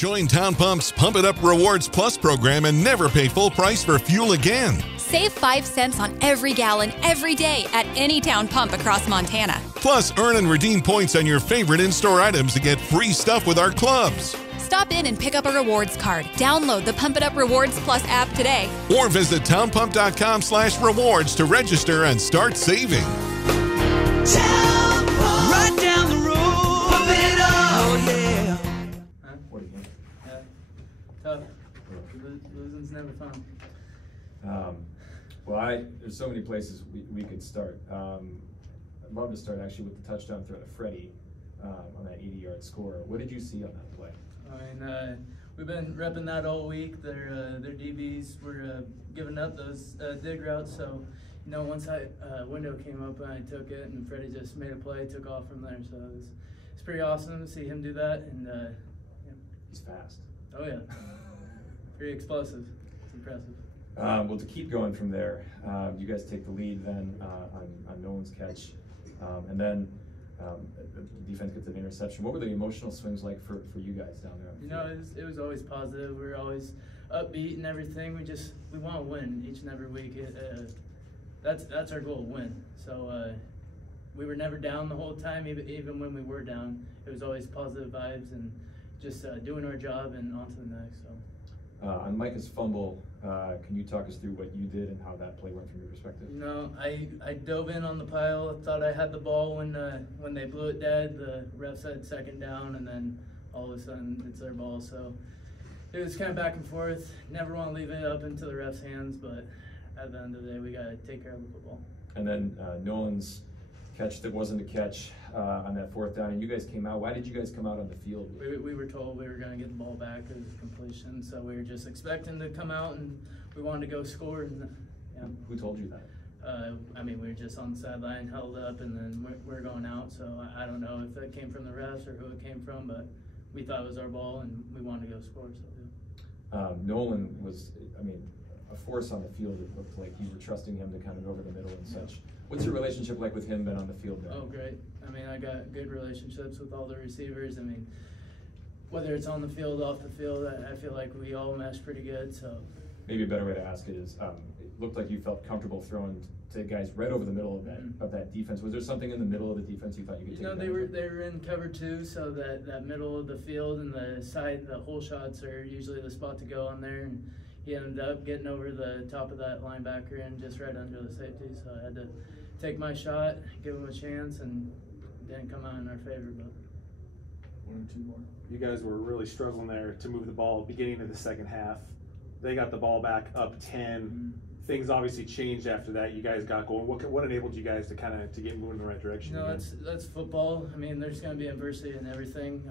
Join Town Pump's Pump It Up Rewards Plus program and never pay full price for fuel again. Save 5 cents on every gallon every day at any Town Pump across Montana. Plus, earn and redeem points on your favorite in-store items to get free stuff with our clubs. Stop in and pick up a rewards card. Download the Pump It Up Rewards Plus app today. Or visit townpump.com/rewards to register and start saving. Town Pump. Right down the road. Pump it up. Oh, yeah. What do you think? Tough. Losing's never fun. Well, there's so many places we could start. I'd love to start actually with the touchdown throw to Freddie on that 80-yard score. What did you see on that play? I mean, we've been repping that all week. Their DBs were giving up those dig routes, so you know, once window came open, I took it, and Freddie just made a play, took off from there. So it's pretty awesome to see him do that, and yeah. He's fast. Oh yeah, pretty explosive. It's impressive. Well, to keep going from there, you guys take the lead then on Nolan's catch, and then the defense gets an interception. What were the emotional swings like for you guys down there? You know, it was always positive. We were always upbeat and everything. We want to win each and every week. That's our goal, win. So we were never down the whole time, even when we were down. It was always positive vibes and just doing our job and on to the next. So. On Micah's fumble, can you talk us through what you did and how that play went from your perspective? You know, I dove in on the pile. I thought I had the ball when they blew it dead. The ref said second down, and then all of a sudden it's their ball. So it was kind of back and forth. Never want to leave it up into the ref's hands, but at the end of the day, we got to take care of the football. And then Nolan's catch that wasn't a catch on that fourth down, and you guys came out. Why did you guys come out on the field? We were told we were going to get the ball back as a completion, so we were just expecting to come out, and we wanted to go score. And yeah. Who told you that? I mean, we were just on the sideline, held up, and then we're going out. So I don't know if that came from the refs or who it came from, but we thought it was our ball, and we wanted to go score. So yeah. Nolan was, I mean, a force on the field. It looked like you were trusting him to kind of go over the middle and such. What's your relationship like with him been on the field now? Oh, great. I mean, I got good relationships with all the receivers. I mean, whether it's on the field, off the field, I feel like we all mesh pretty good. So maybe a better way to ask it is, it looked like you felt comfortable throwing to guys right over the middle of that defense. Was there something in the middle of the defense you thought you could take? You know, they were in cover two, so that middle of the field and the side, the hole shots are usually the spot to go on there. And he ended up getting over the top of that linebacker and just right under the safety. So I had to take my shot, give him a chance, and it didn't come out in our favor. But one or two more. You guys were really struggling there to move the ball beginning of the second half. They got the ball back up 10. Mm-hmm. Things obviously changed after that. You guys got going. What enabled you guys to get moving in the right direction? You know, that's football. I mean, there's going to be adversity in everything.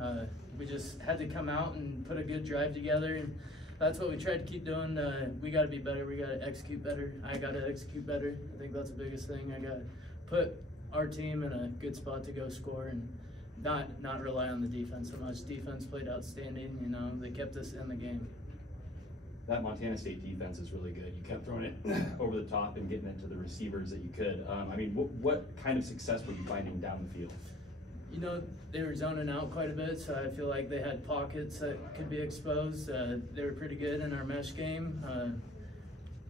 We just had to come out and put a good drive together, and that's what we tried to keep doing. We got to be better. We got to execute better. I got to execute better. I think that's the biggest thing. I got to put our team in a good spot to go score and not rely on the defense so much. Defense played outstanding. You know, they kept us in the game. That Montana State defense is really good. You kept throwing it over the top and getting it to the receivers that you could. I mean, what kind of success were you finding down the field? You know, they were zoning out quite a bit, so I feel like they had pockets that could be exposed. They were pretty good in our mesh game.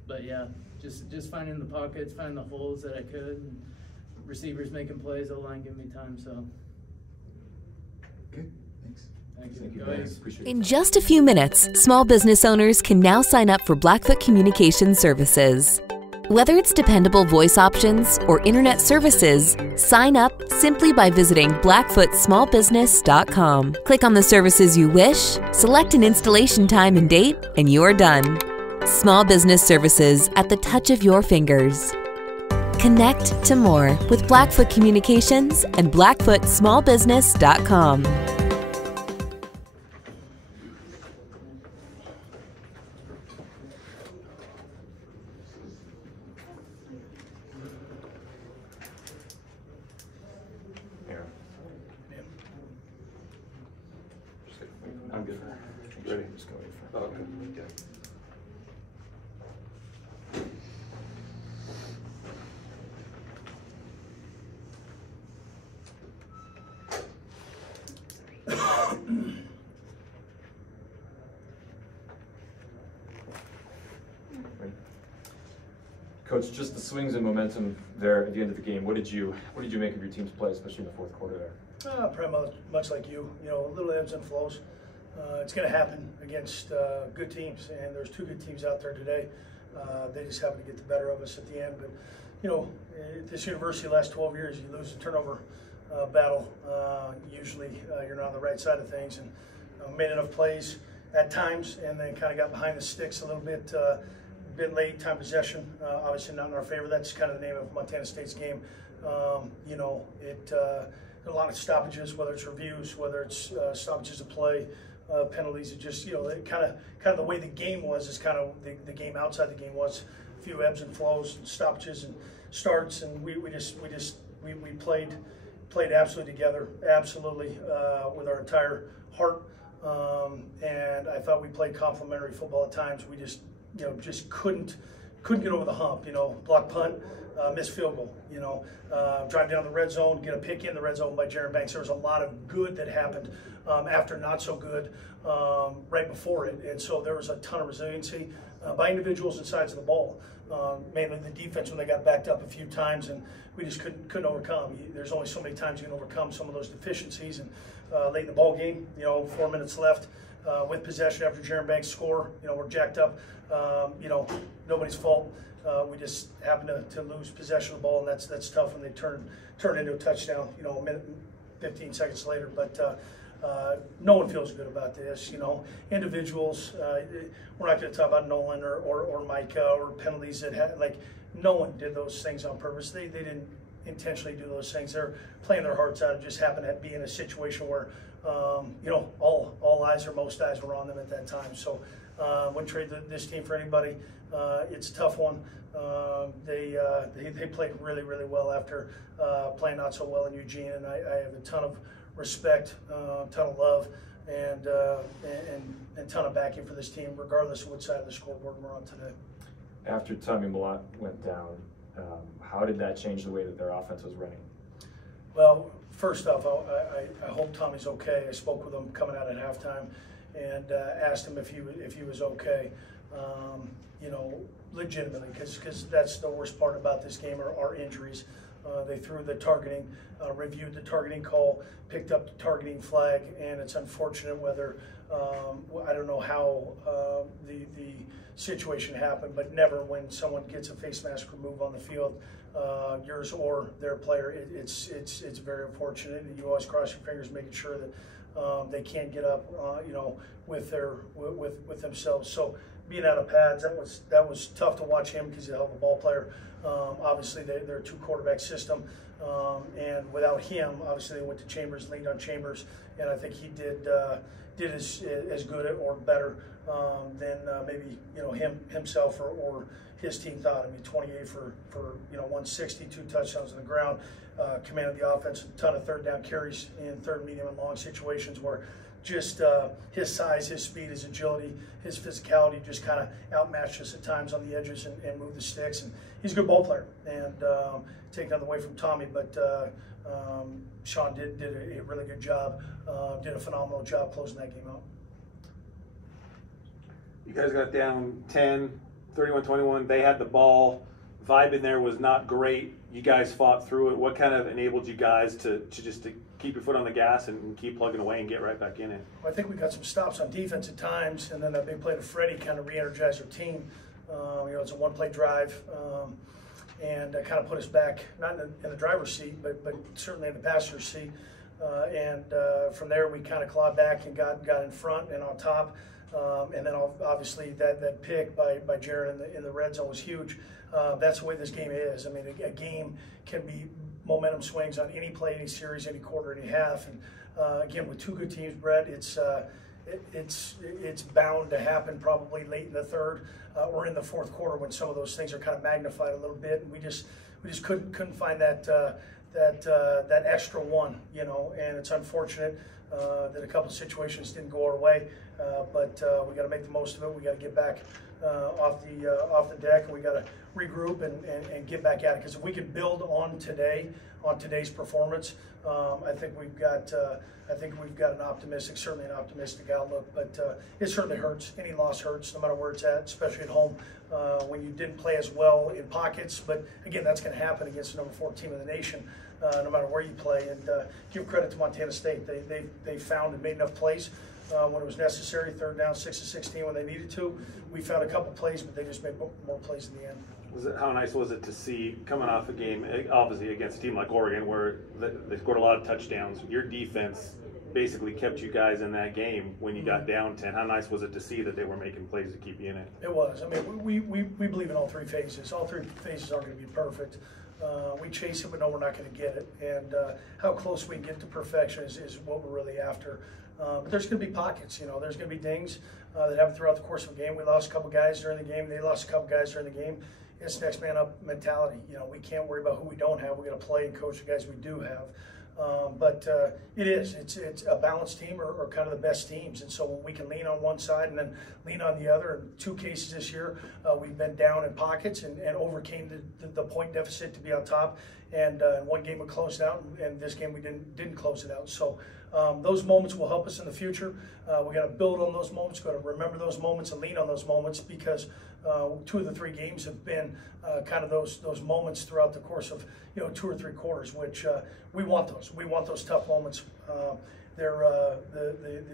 But yeah, just finding the pockets, finding the holes that I could. And receivers making plays, O-line giving me time, so. Okay, thanks. Thank you guys. In just a few minutes, small business owners can now sign up for Blackfoot Communication Services. Whether it's dependable voice options or internet services, sign up simply by visiting blackfootsmallbusiness.com. Click on the services you wish, select an installation time and date, and you're done. Small business services at the touch of your fingers. Connect to more with Blackfoot Communications and blackfootsmallbusiness.com. I'm good. Ready? Just go wait for it. Okay. Coach, just the swings and momentum there at the end of the game. What did you make of your team's play, especially in the fourth quarter there? Pretty much like you. Little ebbs and flows. It's going to happen against good teams, and there's two good teams out there today. They just happen to get the better of us at the end. But at this university, the last 12 years, you lose the turnover battle. Usually, you're not on the right side of things, and made enough plays at times, and then kind of got behind the sticks a little bit. Bit late, time possession, obviously not in our favor. That's kind of the name of Montana State's game. A lot of stoppages, whether it's reviews, whether it's stoppages of play, penalties. It just, kind of the way the game was is kind of the game outside the game was. A few ebbs and flows, and stoppages and starts, and we played absolutely together, absolutely with our entire heart. And I thought we played complementary football at times. We just couldn't get over the hump. Block punt, missed field goal. Drive down the red zone, get a pick in the red zone by Jaron Banks. There was a lot of good that happened after not so good right before it, and so there was a ton of resiliency by individuals and sides of the ball. Mainly the defense when they got backed up a few times, and we just couldn't overcome. There's only so many times you can overcome some of those deficiencies. And late in the ball game, 4 minutes left. With possession after Jaron Banks score, we're jacked up. Nobody's fault. We just happen to lose possession of the ball, and that's tough when they turn into a touchdown. A minute and 15 seconds later. But no one feels good about this. Individuals. We're not going to talk about Nolan or Micah or penalties that had no one did those things on purpose. They didn't intentionally do those things. They're playing their hearts out. It just happened to be in a situation where all eyes or most eyes were on them at that time. So wouldn't trade this team for anybody. It's a tough one. They played really, really well after playing not so well in Eugene, and I have a ton of respect, a ton of love, and a ton of backing for this team, regardless of what side of the scoreboard we're on today. After Tommy Malott went down, how did that change the way that their offense was running? Well, first off, I hope Tommy's okay. I spoke with him coming out at halftime and asked him if he was okay. Legitimately, because that's the worst part about this game are injuries. They threw the targeting, reviewed the targeting call, picked up the targeting flag, and it's unfortunate whether I don't know how the situation happened, but never when someone gets a face mask removed on the field, yours or their player, it's very unfortunate. And you always cross your fingers, making sure that they can't get up, with themselves. So being out of pads, that was tough to watch him because he's a hell of a ball player. Obviously, they're a two-quarterback system, and without him, obviously they went to Chambers, leaned on Chambers, and I think he did as good or better than maybe himself or his team thought. 28 for 160, 2 touchdowns on the ground, commanded the offense, a ton of third down carries in third, medium, and long situations where just his size, his speed, his agility, his physicality just kind of outmatched us at times on the edges and moved the sticks. And he's a good ball player, and take nothing away from Tommy, but Sean did a really good job, did a phenomenal job closing that game out. You guys got down 10, 31-21. They had the ball. Vibe in there was not great. You guys fought through it. What kind of enabled you guys to keep your foot on the gas and keep plugging away and get right back in it? Well, I think we got some stops on defense at times, and then that big play to Freddie kind of re-energized our team. It's a one-play drive, and kind of put us back, not in the driver's seat, but certainly in the passenger seat. And from there, we kind of clawed back and got in front and on top. And then obviously that pick by Jaron in the red zone was huge. That's the way this game is. A game can be momentum swings on any play, any series, any quarter, any half. And again, with two good teams, Brett, it's bound to happen probably late in the third or in the fourth quarter when some of those things are kind of magnified a little bit. And we just couldn't find that extra one, and it's unfortunate that a couple of situations didn't go our way, but we got to make the most of it. We got to get back off the deck, and we got to regroup and get back at it. Because if we can build on today's performance, I think we've got certainly an optimistic outlook. But it certainly hurts. Any loss hurts, no matter where it's at, especially at home when you didn't play as well in pockets. But again, that's going to happen against the number 4 team in the nation, no matter where you play. And give credit to Montana State. They found and made enough plays when it was necessary. 3rd down, 6 of 16 when they needed to. We found a couple plays, but they just made more plays in the end. How nice was it to see, coming off a game, obviously against a team like Oregon, where they scored a lot of touchdowns, your defense basically kept you guys in that game when you got down 10. How nice was it to see that they were making plays to keep you in it? It was. I mean, we believe in all 3 phases. All 3 phases aren't going to be perfect. We chase it, but no, we're not going to get it. And how close we can get to perfection is what we're really after. But there's going to be pockets, there's going to be things that happen throughout the course of a game. We lost a couple guys during the game. They lost a couple guys during the game. It's next man up mentality. We can't worry about who we don't have. We're going to play and coach the guys we do have. But it's a balanced team or kind of the best teams. And so when we can lean on one side and then lean on the other, in 2 cases this year, we've been down in pockets and overcame the point deficit to be on top. And in one game we closed out, and this game we didn't close it out. So those moments will help us in the future. We got to build on those moments. Got to remember those moments and lean on those moments, because 2 of the 3 games have been kind of those moments throughout the course of 2 or 3 quarters, which we want those. We want those tough moments. The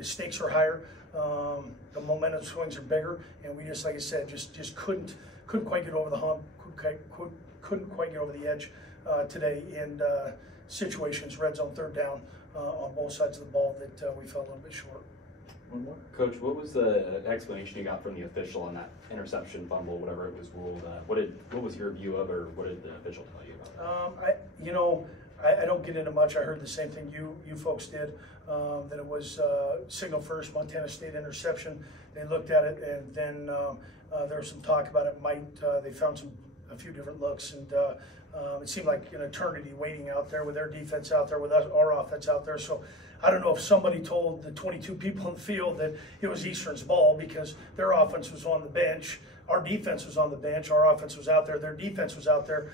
stakes are higher, the momentum swings are bigger, and we just, like I said, just couldn't quite get over the hump, couldn't quite get over the edge today in situations, red zone, 3rd down, on both sides of the ball, that we fell a little bit short. One more. Coach, what was the explanation you got from the official on that interception, fumble, whatever it was ruled? What was your view of, or what did the official tell you about it? I don't get into much. I heard the same thing you folks did, that it was signal first, Montana State interception. They looked at it, and then there was some talk about it. They found a few different looks, and it seemed like an eternity waiting out there with their defense out there, with our offense out there. So I don't know if somebody told the 22 people in the field that it was Eastern's ball, because their offense was on the bench, our defense was on the bench, our offense was out there, their defense was out there.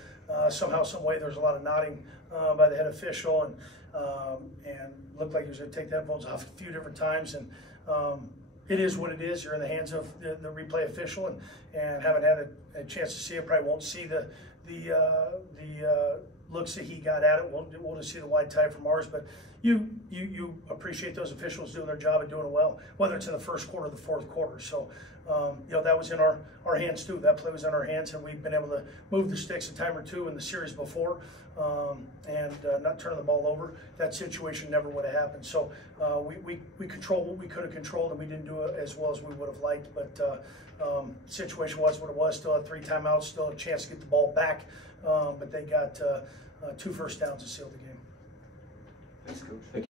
Somehow, some way, there was a lot of nodding by the head official, and looked like he was going to take the headphones off a few different times. And it is what it is. You're in the hands of the replay official, and haven't had a chance to see it. Probably won't see the looks that he got at it. We'll just see the wide tie from ours. But you appreciate those officials doing their job and doing it well, whether it's in the 1st quarter or the 4th quarter. So that was in our hands too. That play was in our hands, and we've been able to move the sticks a time or 2 in the series before, and not turn the ball over. That situation never would have happened. So we controlled what we could have controlled, and we didn't do it as well as we would have liked. But situation was what it was. Still had 3 timeouts, still a chance to get the ball back, but they got 2 first downs to seal the game. Thanks, Coach. Thank you.